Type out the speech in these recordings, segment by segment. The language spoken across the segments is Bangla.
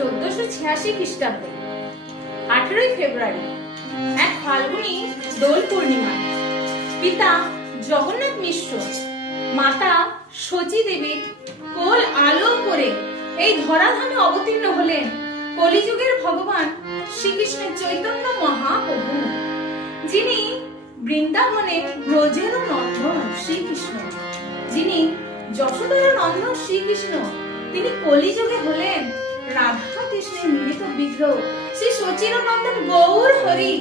চোদ্দশো ছিয়াশি খ্রিস্টাব্দে, আঠেরোই ফেব্রুয়ারি, এক ফাল্গুনী দোল পূর্ণিমা। পিতা জগন্নাথ মিশ্র, মাতা দেবীর কোল আলো করে এই ধরাধামে অবতীর্ণ হলেন কলিযুগের ভগবান শ্রীকৃষ্ণের চৈতন্য মহাপ্রভু, যিনি বৃন্দাবনে ব্রজের নন্দন শ্রীকৃষ্ণ, যিনি যশোদার নন্দন শ্রীকৃষ্ণ, তিনি কলিযুগে হলেন রাধা কৃষ্ণের মিলিত বিগ্রহ। শ্রী সচির নন্দন গৌর হরি।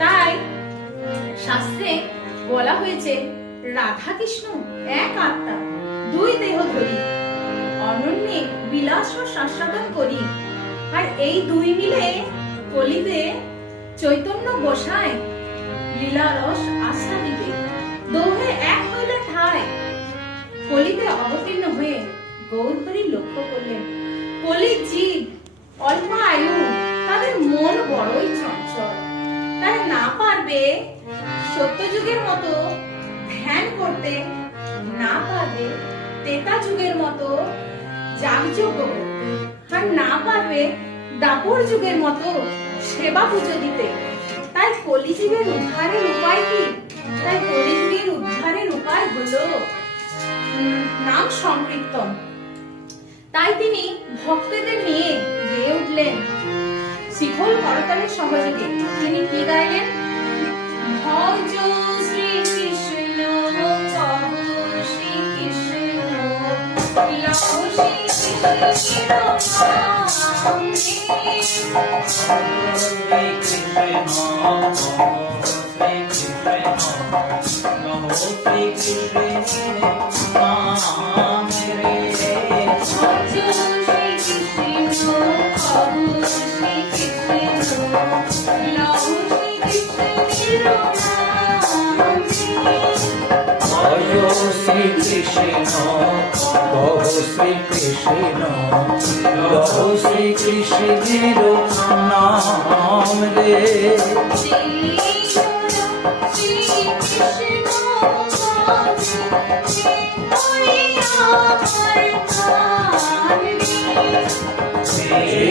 তাই শাস্ত্রে বলা হয়েছে রাধা কৃষ্ণ এক আত্মা, দুই দেহ ধরি। অনন্যে বিলাস ও করি। আর এই দুই মিলে কলিতে চৈতন্য গোসায় লীলারস আস্থা দিবে এক হইলে ঠায়। কলিতে অবতীর্ণ হয়ে গৌরহরি লক্ষ্য করলেন। কলির জীব, অল্প আয়ু তাদের মন বড়ই চঞ্চল। তারা না পারবে সত্যযুগের মতো ধ্যান করতে, না পারবে তেতা যুগের মতো যাগযজ্ঞ করতে, আর না পারবে দাপর যুগের মতো সেবা পুজো দিতে। তাই কলিযুগের উদ্ধারের উপায় কি? তাই কলিযুগের উদ্ধারের উপায় হলো নাম সংকীর্তন। তাই তিনি ভক্তদের নিয়ে গেয়ে উঠলেন শিখল করতালের সহযোগে তিনি কি গাইলেন ভজ শ্রীকৃষ্ণ কহ শ্রীকৃষ্ণ লহ শ্রীকৃষ্ণ ভজ শ্রীকৃষ্ণ বহু শ্রীকৃষ্ণ বহু শ্রীকৃষ্ণের নাম রে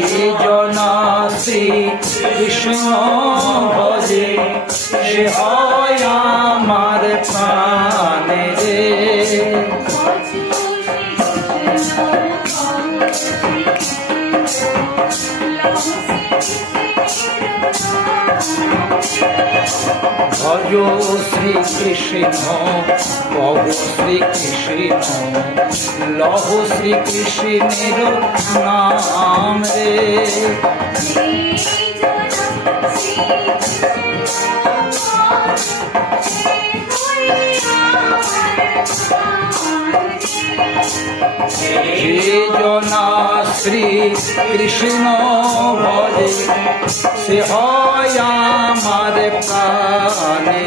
যে জনা শ্রীকৃষ্ণ ভজে সে হয় আমার প্রাণে রে ভজ শ্রীকৃষ্ণ কহ শ্রীকৃষ্ণ লহ শ্রীকৃষ্ণের নাম রে। শ্রী কৃষ্ণ ভজে সে হয় আমার প্রাণে।